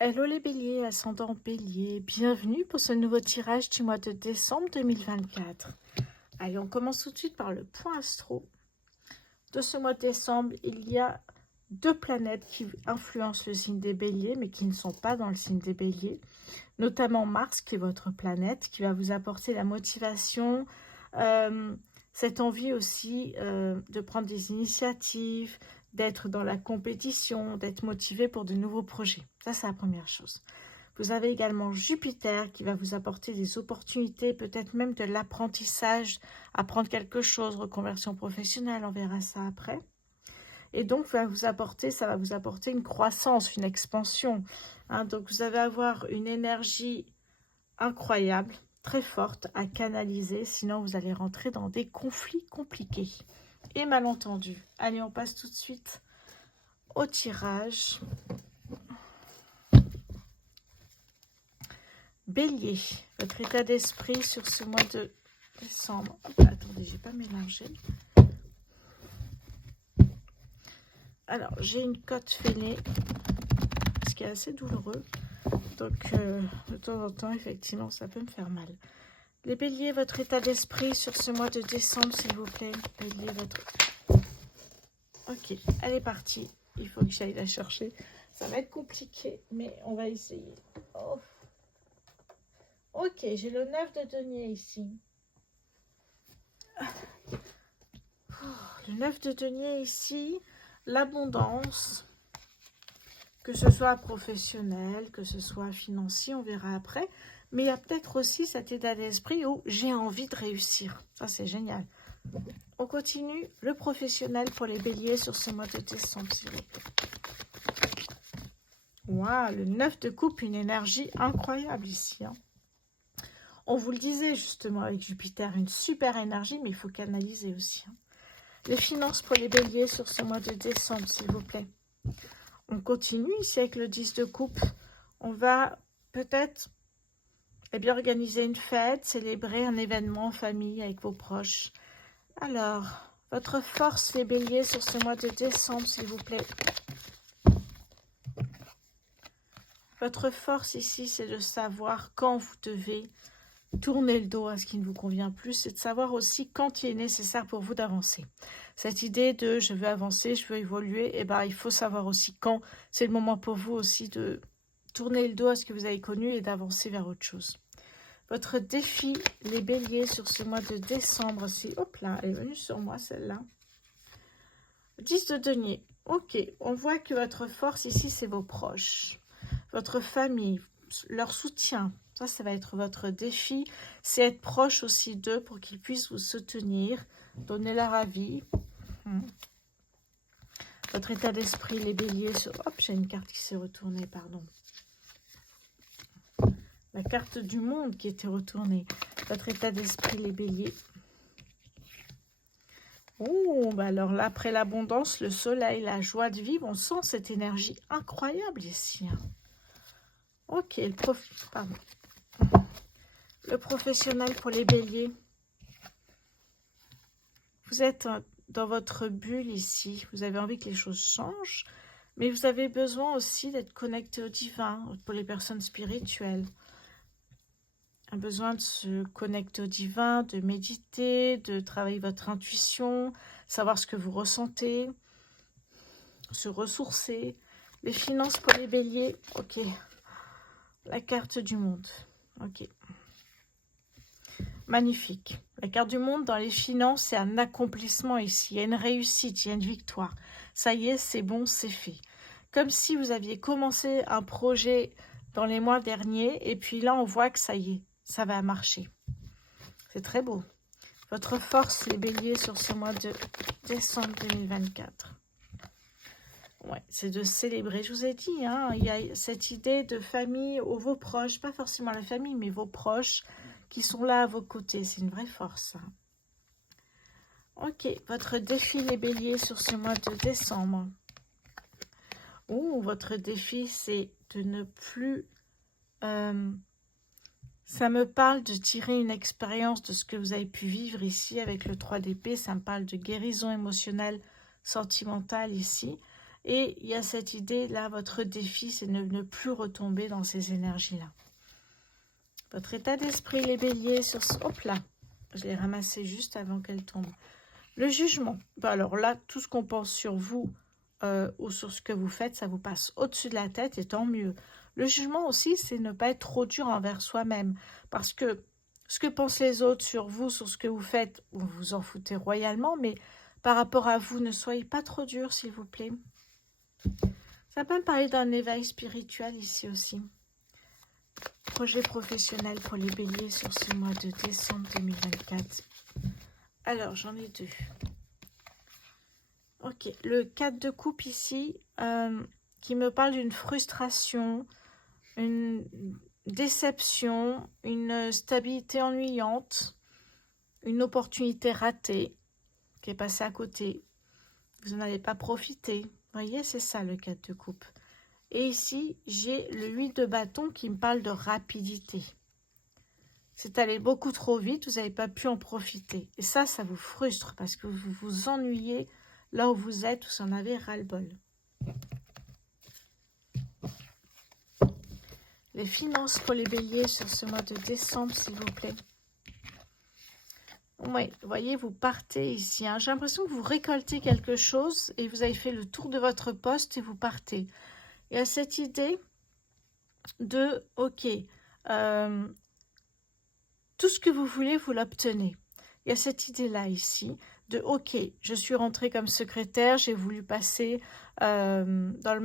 Hello les béliers, ascendant bélier, bienvenue pour ce nouveau tirage du mois de décembre 2024. Allez, on commence tout de suite par le point astro. De ce mois de décembre, il y a deux planètes qui influencent le signe des béliers, mais qui ne sont pas dans le signe des béliers. Notamment Mars, qui est votre planète, qui va vous apporter la motivation, cette envie aussi de prendre des initiatives, d'être dans la compétition, d'être motivé pour de nouveaux projets. Ça, c'est la première chose. Vous avez également Jupiter qui va vous apporter des opportunités, peut-être même de l'apprentissage, apprendre quelque chose, reconversion professionnelle, on verra ça après. Et donc, ça va vous apporter une croissance, une expansion. Donc, vous allez avoir une énergie incroyable, très forte à canaliser, sinon vous allez rentrer dans des conflits compliqués et malentendus. Allez, on passe tout de suite au tirage. Bélier, votre état d'esprit sur ce mois de décembre. Attendez, j'ai pas mélangé. Alors, j'ai une cote fêlée, ce qui est assez douloureux. Donc, de temps en temps, effectivement, ça peut me faire mal. Les béliers, votre état d'esprit sur ce mois de décembre, s'il vous plaît. Bélier, votre... Ok, elle est partie. Il faut que j'aille la chercher. Ça va être compliqué, mais on va essayer. Oh. Ok, j'ai le 9 de denier ici. Le 9 de denier ici, l'abondance, que ce soit professionnel, que ce soit financier, on verra après. Mais il y a peut-être aussi cet état d'esprit où j'ai envie de réussir. Ça, c'est génial. On continue le professionnel pour les béliers sur ce mois de décembre, s'il vous plaît. Waouh, le 9 de coupe, une énergie incroyable ici. On vous le disait justement avec Jupiter, une super énergie, mais il faut canaliser aussi. Les finances pour les béliers sur ce mois de décembre, s'il vous plaît. On continue ici avec le 10 de coupe. On va peut-être organiser une fête, célébrer un événement en famille avec vos proches. Alors, votre force, les béliers, sur ce mois de décembre, s'il vous plaît. Votre force ici, c'est de savoir quand vous devez tourner le dos à ce qui ne vous convient plus, c'est de savoir aussi quand il est nécessaire pour vous d'avancer. Cette idée de je veux avancer, je veux évoluer, il faut savoir aussi quand c'est le moment pour vous aussi de tourner le dos à ce que vous avez connu et d'avancer vers autre chose. Votre défi, les béliers, sur ce mois de décembre, c'est... Hop là, elle est venue sur moi celle-là. 10 de denier. Ok, on voit que votre force ici, c'est vos proches. Votre famille, leur soutien. Ça va être votre défi. C'est être proche aussi d'eux pour qu'ils puissent vous soutenir, donner leur avis. Votre état d'esprit, les béliers. Hop, j'ai une carte qui s'est retournée, pardon. La carte du monde qui était retournée. Votre état d'esprit, les béliers. Oh, alors là, après l'abondance, le soleil, la joie de vivre, on sent cette énergie incroyable ici. Ok, le professionnel pour les béliers. Vous êtes dans votre bulle ici. Vous avez envie que les choses changent, mais vous avez besoin aussi d'être connecté au divin pour les personnes spirituelles. Un besoin de se connecter au divin, de méditer, de travailler votre intuition, savoir ce que vous ressentez, se ressourcer. Les finances pour les béliers, ok. La carte du monde, ok. Magnifique. La carte du monde dans les finances, c'est un accomplissement ici. Il y a une réussite, il y a une victoire. Ça y est, c'est bon, c'est fait. Comme si vous aviez commencé un projet dans les mois derniers et puis là, on voit que ça y est, ça va marcher. C'est très beau. Votre force, les béliers, sur ce mois de décembre 2024. Ouais, c'est de célébrer. Je vous ai dit, il y a cette idée de famille ou vos proches, pas forcément la famille, mais vos proches qui sont là à vos côtés. C'est une vraie force. Ok, votre défi, les béliers, sur ce mois de décembre. Oh, votre défi, c'est de ne plus... ça me parle de tirer une expérience de ce que vous avez pu vivre ici avec le 3 d'épée. Ça me parle de guérison émotionnelle, sentimentale ici. Et il y a cette idée-là, votre défi, c'est de ne plus retomber dans ces énergies-là. Votre état d'esprit, les béliers, sur ce... Hop là, je l'ai ramassé juste avant qu'elle tombe. Le jugement. Ben alors là, tout ce qu'on pense sur vous ou sur ce que vous faites, ça vous passe au-dessus de la tête et tant mieux. Le jugement aussi, c'est ne pas être trop dur envers soi-même. Parce que ce que pensent les autres sur vous, sur ce que vous faites, vous vous en foutez royalement, mais par rapport à vous, ne soyez pas trop dur, s'il vous plaît. Ça peut me parler d'un éveil spirituel ici aussi. Projet professionnel pour les béliers sur ce mois de décembre 2024. Alors, j'en ai deux. Ok, le 4 de coupe ici, qui me parle d'une frustration, une déception, une stabilité ennuyante, une opportunité ratée qui est passée à côté. Vous n'en avez pas profité. Vous voyez, c'est ça le 4 de coupe. Et ici, j'ai le 8 de bâton qui me parle de rapidité. C'est allé beaucoup trop vite, vous n'avez pas pu en profiter. Et ça vous frustre parce que vous vous ennuyez là où vous êtes, vous en avez ras-le-bol. Les finances pour les béliers sur ce mois de décembre, s'il vous plaît. Oui, vous voyez, vous partez ici. Hein. J'ai l'impression que vous récoltez quelque chose et vous avez fait le tour de votre poste et vous partez. Il y a cette idée de, ok, tout ce que vous voulez, vous l'obtenez. Il y a cette idée-là ici de, ok, je suis rentrée comme secrétaire, j'ai voulu passer dans le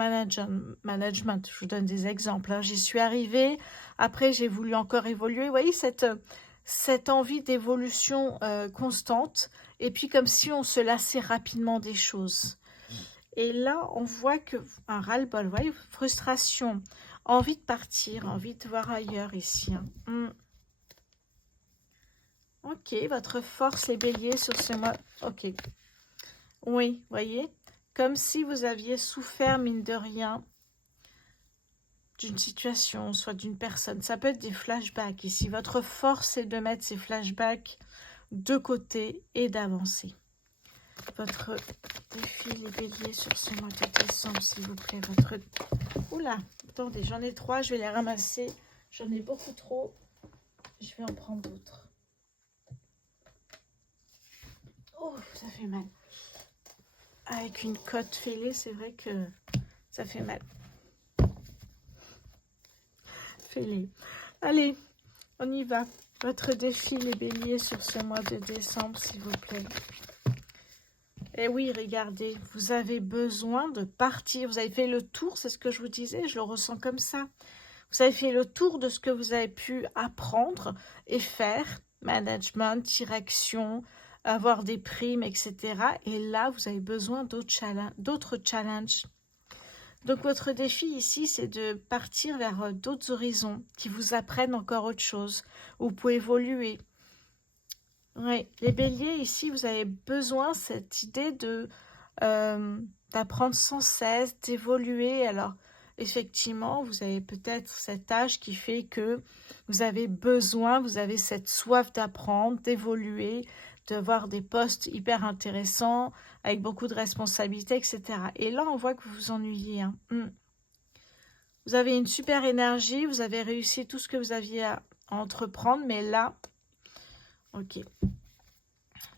management. Je vous donne des exemples. Hein. J'y suis arrivée, après j'ai voulu encore évoluer. Vous voyez, cette envie d'évolution constante, et puis comme si on se lassait rapidement des choses. Et là, on voit que un ras-le-bol, vous voyez, frustration, envie de partir, envie de voir ailleurs ici. Hein. Ok, votre force, les béliers, sur ce mois. Ok. Oui, voyez, comme si vous aviez souffert, mine de rien, d'une situation, soit d'une personne. Ça peut être des flashbacks ici. Votre force, c'est de mettre ces flashbacks de côté et d'avancer. Votre défi, les béliers, sur ce mois de décembre, s'il vous plaît. Votre... Oula, attendez, j'en ai 3, je vais les ramasser. J'en ai beaucoup trop. Je vais en prendre d'autres. Oh, ça fait mal. Avec une cote fêlée, c'est vrai que ça fait mal. Fêlée. Allez, on y va. Votre défi, les béliers, sur ce mois de décembre, s'il vous plaît. Et oui, regardez, vous avez besoin de partir. Vous avez fait le tour, c'est ce que je vous disais, je le ressens comme ça. Vous avez fait le tour de ce que vous avez pu apprendre et faire. Management, direction, avoir des primes, etc. Et là, vous avez besoin d'autres challenges. Donc, votre défi ici, c'est de partir vers d'autres horizons qui vous apprennent encore autre chose, où vous pouvez évoluer. Oui, les béliers, ici, vous avez besoin de cette idée d'apprendre sans cesse, d'évoluer. Alors, effectivement, vous avez peut-être cet âge qui fait que vous avez besoin, vous avez cette soif d'apprendre, d'évoluer, de voir des postes hyper intéressants, avec beaucoup de responsabilités, etc. Et là, on voit que vous vous ennuyez. Hein. Vous avez une super énergie, vous avez réussi tout ce que vous aviez à entreprendre, mais là, ok.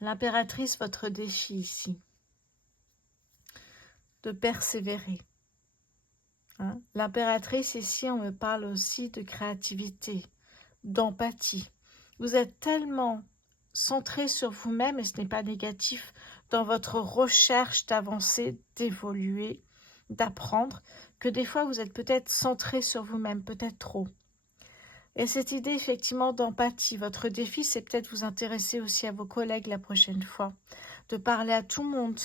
L'impératrice, votre défi ici, de persévérer. Hein? L'impératrice ici, on me parle aussi de créativité, d'empathie. Vous êtes tellement centré sur vous-même, et ce n'est pas négatif, dans votre recherche d'avancer, d'évoluer, d'apprendre, que des fois vous êtes peut-être centré sur vous-même, peut-être trop. Et cette idée effectivement d'empathie, votre défi, c'est peut-être vous intéresser aussi à vos collègues la prochaine fois, de parler à tout le monde.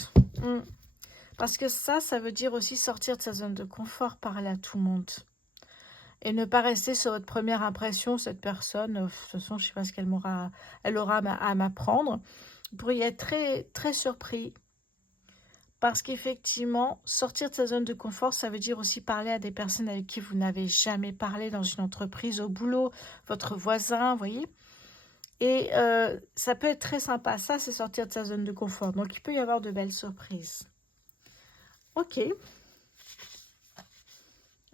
Parce que ça veut dire aussi sortir de sa zone de confort, parler à tout le monde. Et ne pas rester sur votre première impression, cette personne, de toute façon, je ne sais pas ce elle aura à m'apprendre. Vous pourriez être très, très surpris. Parce qu'effectivement, sortir de sa zone de confort, ça veut dire aussi parler à des personnes avec qui vous n'avez jamais parlé dans une entreprise, au boulot, votre voisin, vous voyez. Et ça peut être très sympa. Ça, c'est sortir de sa zone de confort. Donc, il peut y avoir de belles surprises. Ok.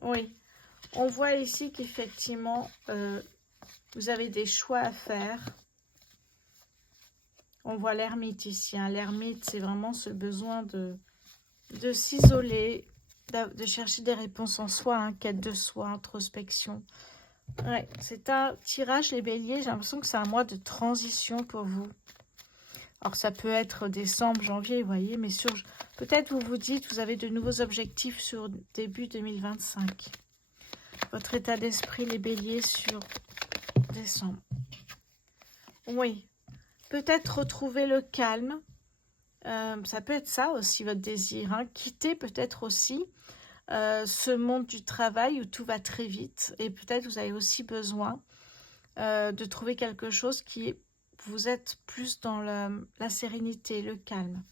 Oui, on voit ici qu'effectivement, vous avez des choix à faire. On voit l'ermite ici. Hein. L'ermite, c'est vraiment ce besoin de s'isoler, de chercher des réponses en soi, hein, quête de soi, introspection. Ouais, c'est un tirage, les béliers. J'ai l'impression que c'est un mois de transition pour vous. Alors, ça peut être décembre, janvier, vous voyez, mais peut-être vous vous dites, vous avez de nouveaux objectifs sur début 2025. Votre état d'esprit, les béliers, sur décembre. Oui, peut-être retrouver le calme. Ça peut être ça aussi, votre désir. Hein. Quitter peut-être aussi ce monde du travail où tout va très vite. Et peut-être vous avez aussi besoin de trouver quelque chose qui est... Vous êtes plus dans la sérénité, le calme.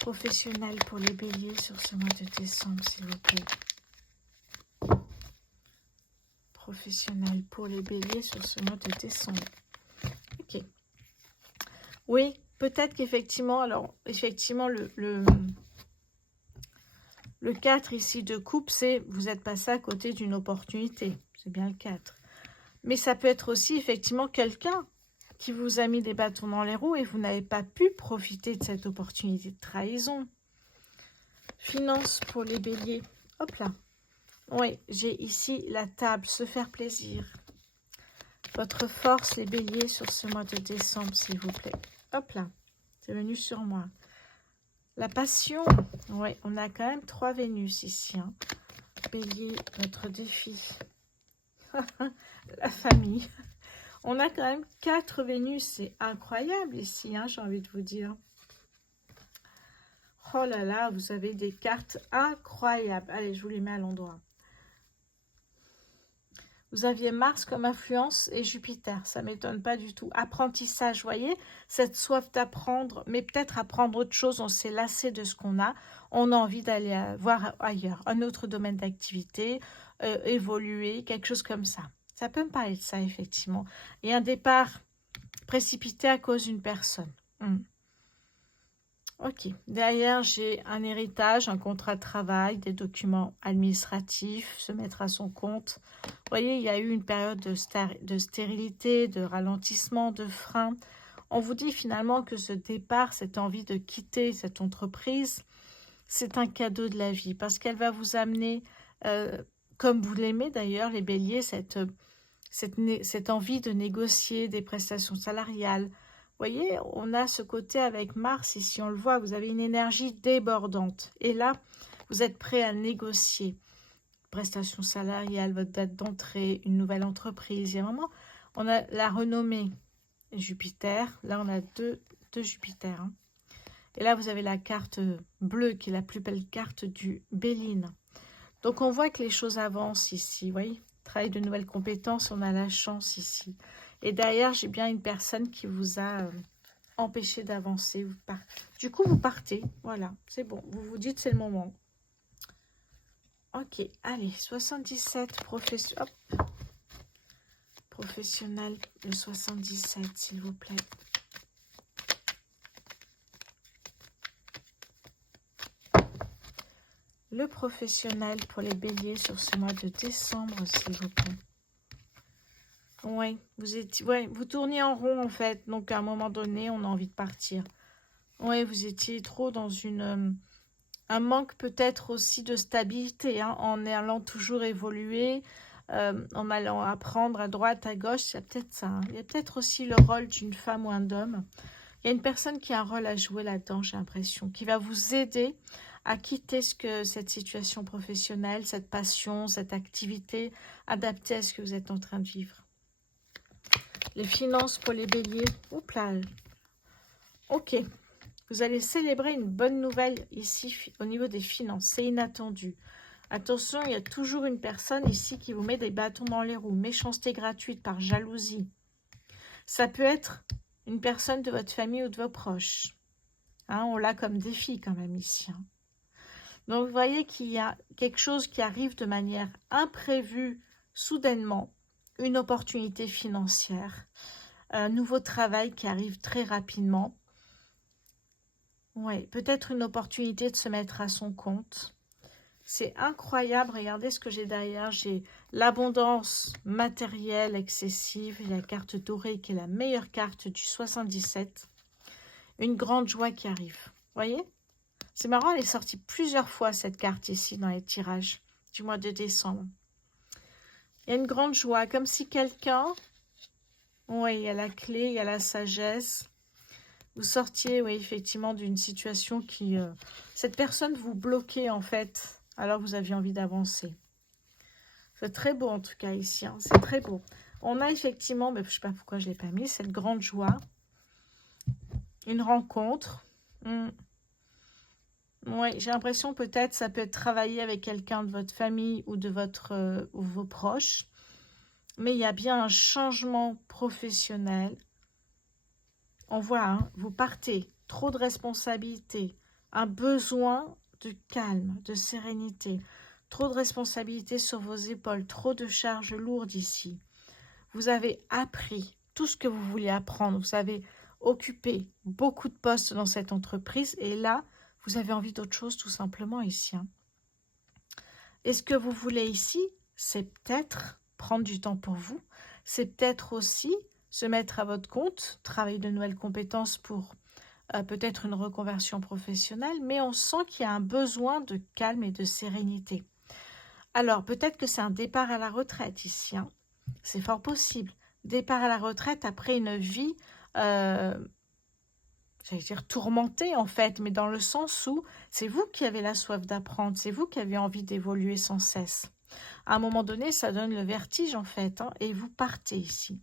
Professionnel pour les béliers sur ce mois de décembre, s'il vous plaît. Professionnel pour les béliers sur ce mois de décembre. Ok. Oui, peut-être qu'effectivement, alors, effectivement, le 4 ici de coupe, c'est vous êtes passé à côté d'une opportunité. C'est bien le 4. Mais ça peut être aussi effectivement quelqu'un qui vous a mis des bâtons dans les roues et vous n'avez pas pu profiter de cette opportunité de trahison. Finance pour les béliers. Hop là. Oui, j'ai ici la table, se faire plaisir. Votre force, les béliers, sur ce mois de décembre, s'il vous plaît. Hop là, c'est venu sur moi. La passion. Oui, on a quand même 3 Vénus ici. Hein. Bélier, votre défi. La famille. On a quand même 4 Vénus, c'est incroyable ici, hein, j'ai envie de vous dire. Oh là là, vous avez des cartes incroyables. Allez, je vous les mets à l'endroit. Vous aviez Mars comme influence et Jupiter, ça ne m'étonne pas du tout. Apprentissage, vous voyez, cette soif d'apprendre, mais peut-être apprendre autre chose, on s'est lassé de ce qu'on a. On a envie d'aller voir ailleurs, un autre domaine d'activité, évoluer, quelque chose comme ça. Ça peut me parler de ça, effectivement. Et un départ précipité à cause d'une personne. Ok. Derrière, j'ai un héritage, un contrat de travail, des documents administratifs, se mettre à son compte. Vous voyez, il y a eu une période de stérilité, de ralentissement, de frein. On vous dit finalement que ce départ, cette envie de quitter cette entreprise, c'est un cadeau de la vie parce qu'elle va vous amener, comme vous l'aimez d'ailleurs, les béliers, cette envie de négocier des prestations salariales. Vous voyez, on a ce côté avec Mars, ici on le voit, vous avez une énergie débordante. Et là, vous êtes prêt à négocier. Prestations salariales, votre date d'entrée, une nouvelle entreprise. Il y a vraiment, on a la renommée Jupiter. Là, on a deux Jupiter. Hein. Et là, vous avez la carte bleue, qui est la plus belle carte du Béline. Donc, on voit que les choses avancent ici, vous voyez. Travail de nouvelles compétences, on a la chance ici. Et derrière, j'ai bien une personne qui vous a empêché d'avancer. Du coup, vous partez. Voilà, c'est bon. Vous vous dites, c'est le moment. Ok, allez, 77, professionnel, le 77, s'il vous plaît. Le professionnel pour les béliers sur ce mois de décembre, s'il vous plaît. Oui, vous tourniez en rond en fait. Donc à un moment donné, on a envie de partir. Oui, vous étiez trop dans un manque peut-être aussi de stabilité, hein, en allant toujours évoluer, en allant apprendre à droite, à gauche. Il y a peut-être ça. Hein. Il y a peut-être aussi le rôle d'une femme ou un homme. Il y a une personne qui a un rôle à jouer là-dedans, j'ai l'impression, qui va vous aider à quitter cette situation professionnelle, cette passion, cette activité, adaptée à ce que vous êtes en train de vivre. Les finances pour les béliers. Oups là. Ok. Vous allez célébrer une bonne nouvelle ici au niveau des finances. C'est inattendu. Attention, il y a toujours une personne ici qui vous met des bâtons dans les roues. Méchanceté gratuite par jalousie. Ça peut être une personne de votre famille ou de vos proches. Hein, on l'a comme défi quand même ici. Hein. Donc, vous voyez qu'il y a quelque chose qui arrive de manière imprévue, soudainement. Une opportunité financière. Un nouveau travail qui arrive très rapidement. Oui, peut-être une opportunité de se mettre à son compte. C'est incroyable. Regardez ce que j'ai derrière. J'ai l'abondance matérielle excessive. Et la carte dorée qui est la meilleure carte du 77. Une grande joie qui arrive. Vous voyez? C'est marrant, elle est sortie plusieurs fois cette carte ici dans les tirages du mois de décembre. Il y a une grande joie, comme si quelqu'un... Oui, il y a la clé, il y a la sagesse. Vous sortiez, oui, effectivement, d'une situation qui... cette personne vous bloquait, en fait, alors que vous aviez envie d'avancer. C'est très beau, en tout cas, ici. Hein, c'est très beau. On a effectivement, mais je ne sais pas pourquoi je ne l'ai pas mis, cette grande joie. Une rencontre. Oui, j'ai l'impression peut-être ça peut être travailler avec quelqu'un de votre famille ou de votre ou vos proches. Mais il y a bien un changement professionnel. On voit, hein, vous partez, trop de responsabilités, un besoin de calme, de sérénité, trop de responsabilités sur vos épaules, trop de charges lourdes ici. Vous avez appris tout ce que vous vouliez apprendre, vous avez occupé beaucoup de postes dans cette entreprise et là, vous avez envie d'autre chose tout simplement ici. Hein. Et ce que vous voulez ici, c'est peut-être prendre du temps pour vous, c'est peut-être aussi se mettre à votre compte, travailler de nouvelles compétences pour peut-être une reconversion professionnelle, mais on sent qu'il y a un besoin de calme et de sérénité. Alors, peut-être que c'est un départ à la retraite ici, hein. C'est fort possible. Départ à la retraite après une vie, j'allais dire tourmentée en fait, mais dans le sens où c'est vous qui avez la soif d'apprendre, c'est vous qui avez envie d'évoluer sans cesse. À un moment donné, ça donne le vertige en fait, hein, et vous partez ici.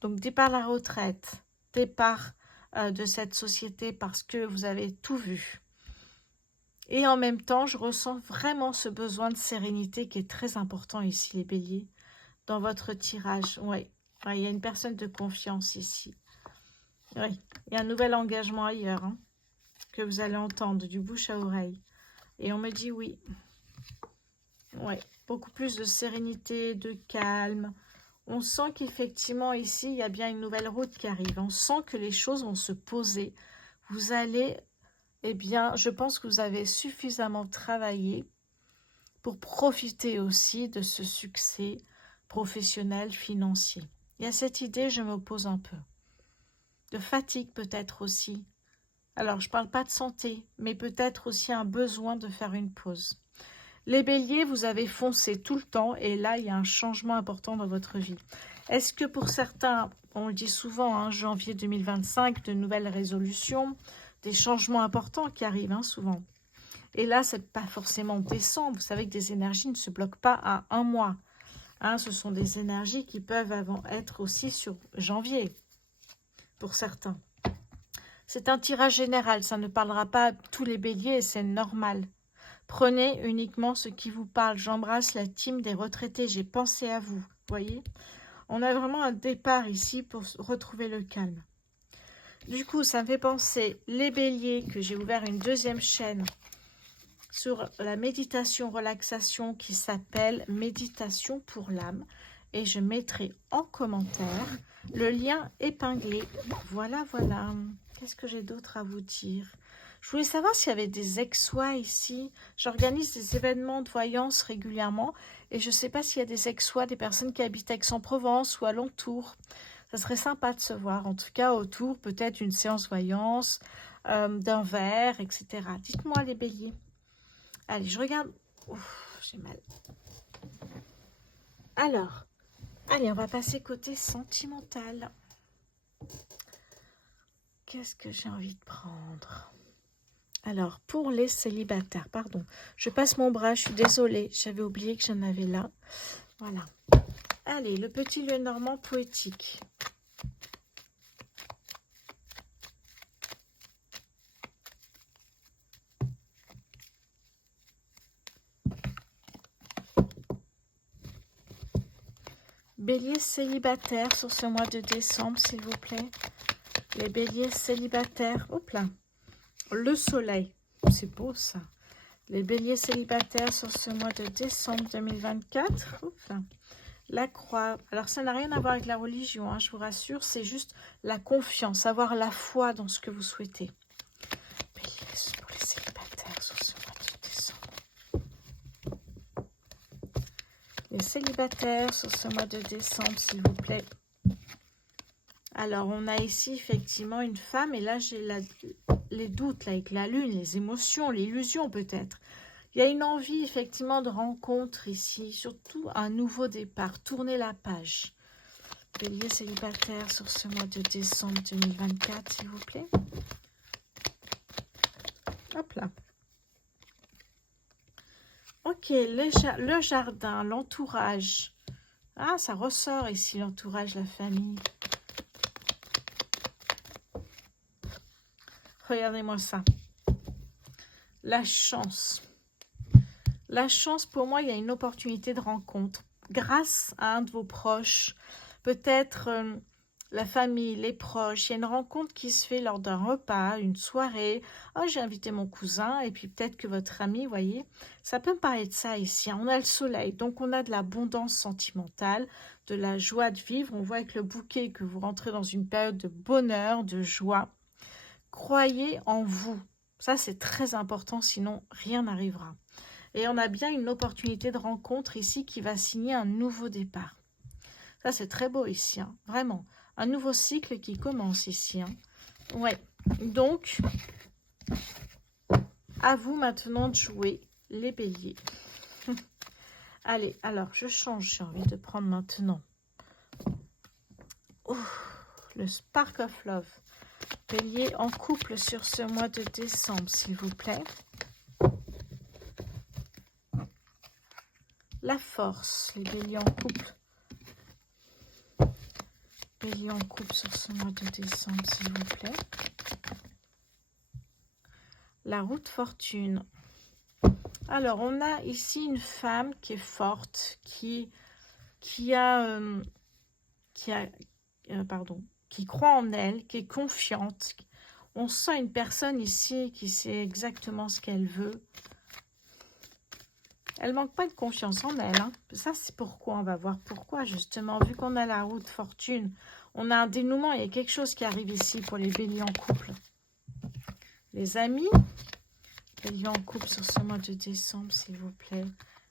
Donc, départ à la retraite, départ de cette société parce que vous avez tout vu. Et en même temps, je ressens vraiment ce besoin de sérénité qui est très important ici, les béliers, dans votre tirage. Oui, il y a une personne de confiance ici. Oui, il y a un nouvel engagement ailleurs hein, que vous allez entendre du bouche à oreille. Et on me dit oui. Oui, beaucoup plus de sérénité, de calme. On sent qu'effectivement ici, il y a bien une nouvelle route qui arrive. On sent que les choses vont se poser. Vous allez, eh bien, je pense que vous avez suffisamment travaillé pour profiter aussi de ce succès professionnel, financier. Il y a cette idée, je m'oppose un peu. De fatigue peut-être aussi. Alors, je ne parle pas de santé, mais peut-être aussi un besoin de faire une pause. Les béliers, vous avez foncé tout le temps et là, il y a un changement important dans votre vie. Est-ce que pour certains, on le dit souvent, hein, janvier 2025, de nouvelles résolutions, des changements importants qui arrivent hein, souvent. Et là, ce n'est pas forcément décembre. Vous savez que des énergies ne se bloquent pas à un mois. Hein, ce sont des énergies qui peuvent être aussi sur janvier, pour certains. C'est un tirage général, ça ne parlera pas à tous les béliers et c'est normal. Prenez uniquement ce qui vous parle. J'embrasse la team des retraités, j'ai pensé à vous. Voyez, on a vraiment un départ ici pour retrouver le calme. Du coup, ça me fait penser, les béliers, que j'ai ouvert une deuxième chaîne sur la méditation relaxation qui s'appelle Méditation pour l'âme. Et je mettrai en commentaire le lien épinglé. Voilà, voilà. Qu'est-ce que j'ai d'autre à vous dire? Je voulais savoir s'il y avait des ex-sois ici. J'organise des événements de voyance régulièrement. Et je ne sais pas s'il y a des ex-sois, des personnes qui habitent Aix-en-Provence ou alentour. Ça serait sympa de se voir. En tout cas, autour, peut-être une séance voyance, d'un verre, etc. Dites-moi les béliers. Allez, je regarde. Ouf, j'ai mal. Alors, allez, on va passer côté sentimental. Qu'est-ce que j'ai envie de prendre? Alors, pour les célibataires, pardon. Je passe mon bras, je suis désolée. J'avais oublié que j'en avais là. Voilà. Allez, le petit Lenormand poétique. Bélier célibataire sur ce mois de décembre, s'il vous plaît. Les béliers célibataires. Hop là. Le soleil. C'est beau ça. Les béliers célibataires sur ce mois de décembre 2024. Hop là. La croix. Alors ça n'a rien à voir avec la religion, hein, je vous rassure. C'est juste la confiance, avoir la foi dans ce que vous souhaitez. Bélier pour les célibataires sur ce mois de décembre. célibataires sur ce mois de décembre, s'il vous plaît. Alors, on a ici effectivement une femme, et là, j'ai les doutes, là, avec la lune, les émotions, l'illusion peut-être. Il y a une envie effectivement de rencontre ici, surtout un nouveau départ, tourner la page. Bélier célibataire sur ce mois de décembre 2024, s'il vous plaît. Hop là. Ok, le jardin, l'entourage. Ah, ça ressort ici, l'entourage, la famille. Regardez-moi ça. La chance. La chance, pour moi, il y a une opportunité de rencontre. Grâce à un de vos proches, peut-être la famille, les proches, il y a une rencontre qui se fait lors d'un repas, une soirée. Oh, j'ai invité mon cousin, et puis peut-être que votre ami, vous voyez, ça peut me parler de ça ici. On a le soleil, donc on a de l'abondance sentimentale, de la joie de vivre. On voit avec le bouquet que vous rentrez dans une période de bonheur, de joie. Croyez en vous. Ça, c'est très important, sinon rien n'arrivera. Et on a bien une opportunité de rencontre ici qui va signer un nouveau départ. Ça, c'est très beau ici, hein, vraiment. Un nouveau cycle qui commence ici. Hein. Ouais. Donc, à vous maintenant de jouer les béliers. Allez, alors, je change. J'ai envie de prendre maintenant le Spark of Love. Bélier en couple sur ce mois de décembre, s'il vous plaît. La force, les béliers en couple. Bélier en couple sur ce mois de décembre, s'il vous plaît. La roue de fortune. Alors, on a ici une femme qui est forte, qui croit en elle, qui est confiante. On sent une personne ici qui sait exactement ce qu'elle veut. Elle manque pas de confiance en elle. Hein. Ça, c'est pourquoi. On va voir pourquoi, justement. Vu qu'on a la roue de fortune, on a un dénouement. Il y a quelque chose qui arrive ici pour les béliers en couple. Les amis, béliers en couple sur ce mois de décembre, s'il vous plaît.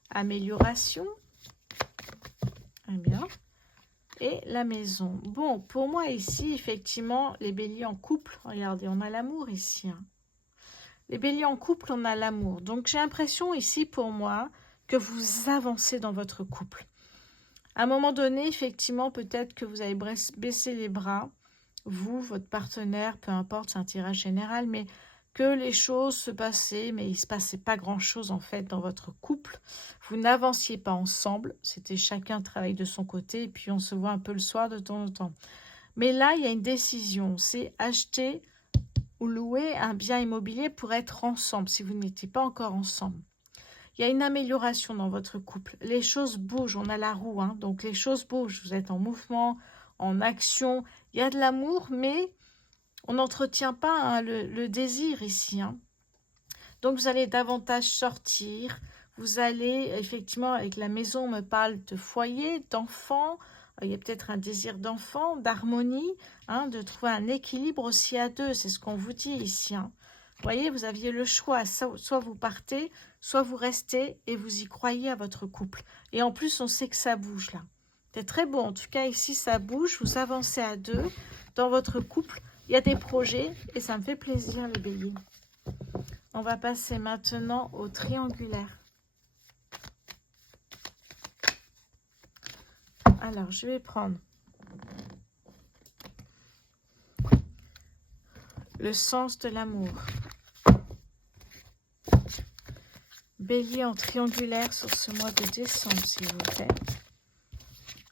Amélioration. Très bien. Et la maison. Bon, pour moi, ici, effectivement, les béliers en couple, regardez, on a l'amour ici. Hein. Les béliers en couple, on a l'amour. Donc, j'ai l'impression ici, pour moi, que vous avancez dans votre couple. À un moment donné, effectivement, peut-être que vous avez baissé les bras, vous, votre partenaire, peu importe, c'est un tirage général, mais que les choses se passaient, mais il ne se passait pas grand-chose, en fait, dans votre couple. Vous n'avanciez pas ensemble, c'était chacun travaille de son côté, et puis on se voit un peu le soir de temps en temps. Mais là, il y a une décision, c'est acheter ou louer un bien immobilier pour être ensemble, si vous n'étiez pas encore ensemble. Il y a une amélioration dans votre couple. Les choses bougent, on a la roue, hein, donc les choses bougent. Vous êtes en mouvement, en action. Il y a de l'amour, mais on n'entretient pas hein, le désir ici. Hein. Donc, vous allez davantage sortir. Vous allez, effectivement, avec la maison, on me parle de foyer, d'enfants. Il y a peut-être un désir d'enfant, d'harmonie, hein, de trouver un équilibre aussi à deux. C'est ce qu'on vous dit ici. Hein. Vous voyez, vous aviez le choix. Soit vous partez, soit vous restez et vous y croyez à votre couple. Et en plus, on sait que ça bouge là. C'est très beau. En tout cas, ici, ça bouge. Vous avancez à deux dans votre couple. Il y a des projets et ça me fait plaisir, les béliers. On va passer maintenant au triangulaire. Alors, je vais prendre le sens de l'amour. Bélier en triangulaire sur ce mois de décembre, s'il vous plaît.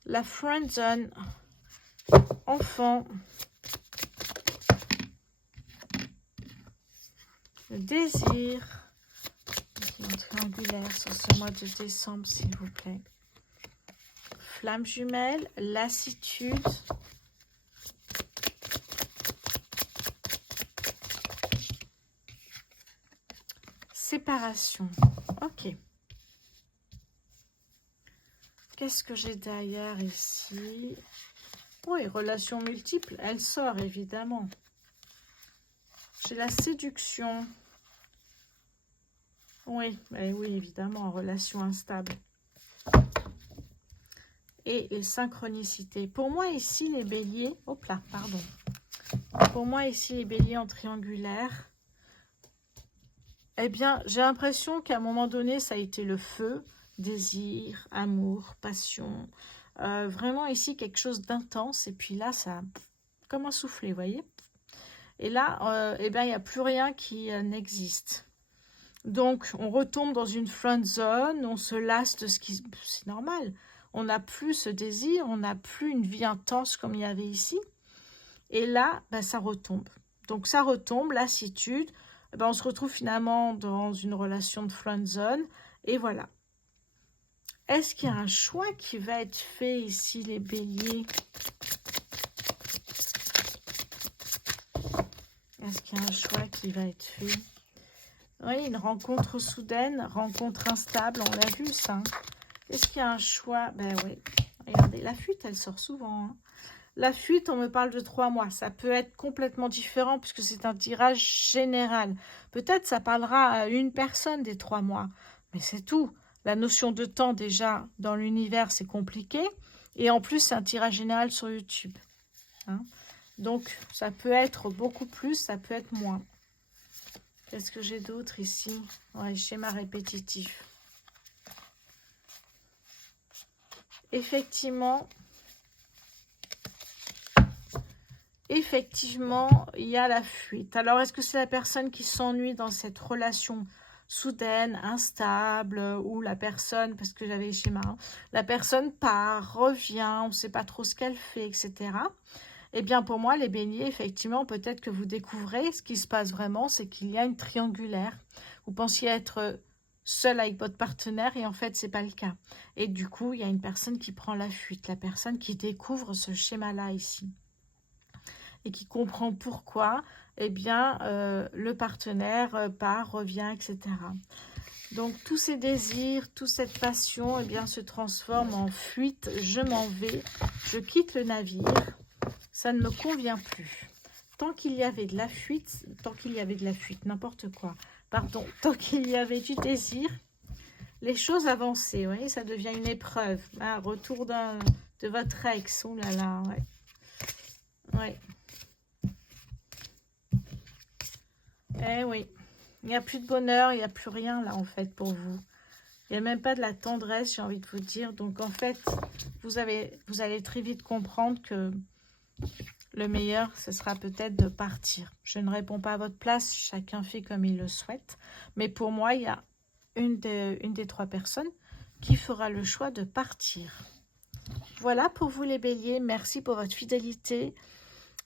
La friend zone. Enfant. Le désir. Bélier en triangulaire sur ce mois de décembre, s'il vous plaît. Flamme jumelle. Lassitude. Séparation. Ok. Qu'est-ce que j'ai derrière ici? Oui, relation multiple. Elle sort, évidemment. J'ai la séduction. Oui, oui, évidemment, relation instable. et les synchronicités. Pour moi ici les béliers, hop là, pardon. Pour moi ici les béliers en triangulaire, eh bien j'ai l'impression qu'à un moment donné ça a été le feu, désir, amour, passion, vraiment ici quelque chose d'intense et puis là ça comme un soufflet, vous voyez. Et là eh bien il n'y a plus rien qui n'existe. Donc on retombe dans une friend zone, on se lasse de ce qui... C'est normal. On n'a plus ce désir, on n'a plus une vie intense comme il y avait ici. Et là, ben, ça retombe. Donc ça retombe, lassitude. Ben, on se retrouve finalement dans une relation de friend zone. Et voilà. Est-ce qu'il y a un choix qui va être fait ici, les béliers? Est-ce qu'il y a un choix qui va être fait? Oui, une rencontre soudaine, rencontre instable, on l'a vu ça. Est-ce qu'il y a un choix? Ben oui. Regardez, la fuite, elle sort souvent. Hein. La fuite, on me parle de 3 mois. Ça peut être complètement différent puisque c'est un tirage général. Peut-être ça parlera à une personne des 3 mois. Mais c'est tout. La notion de temps, déjà, dans l'univers, c'est compliqué. Et en plus, c'est un tirage général sur YouTube. Hein. Donc, ça peut être beaucoup plus, ça peut être moins. Qu'est-ce que j'ai d'autre ici? Ouais, schéma répétitif. Effectivement, il y a la fuite. Alors, est-ce que c'est la personne qui s'ennuie dans cette relation soudaine, instable, ou la personne, parce que j'avais les schémas, hein, la personne part, revient, on ne sait pas trop ce qu'elle fait, etc. Eh bien, pour moi, les béliers, effectivement, peut-être que vous découvrez ce qui se passe vraiment, c'est qu'il y a une triangulaire. Vous pensiez être seul avec votre partenaire et en fait, ce n'est pas le cas. Et du coup, il y a une personne qui prend la fuite, la personne qui découvre ce schéma-là ici. Et qui comprend pourquoi, eh bien, le partenaire part, revient, etc. Donc, tous ces désirs, toute cette passion, eh bien, se transforment en fuite. Je m'en vais, je quitte le navire. Ça ne me convient plus. Tant qu'il y avait de la fuite, n'importe quoi, pardon, tant qu'il y avait du désir, les choses avançaient, vous voyez, ça devient une épreuve. Ah, retour de votre ex, oh là là, ouais. Ouais. Eh oui, il n'y a plus de bonheur, il n'y a plus rien là en fait pour vous. Il n'y a même pas de la tendresse, j'ai envie de vous dire. Donc en fait, vous allez très vite comprendre que le meilleur, ce sera peut-être de partir. Je ne réponds pas à votre place, chacun fait comme il le souhaite. Mais pour moi, il y a une des 3 personnes qui fera le choix de partir. Voilà pour vous les béliers, merci pour votre fidélité.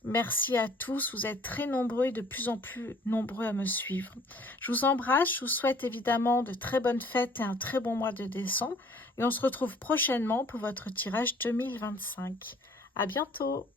Merci à tous, vous êtes très nombreux et de plus en plus nombreux à me suivre. Je vous embrasse, je vous souhaite évidemment de très bonnes fêtes et un très bon mois de décembre. Et on se retrouve prochainement pour votre tirage 2025. À bientôt!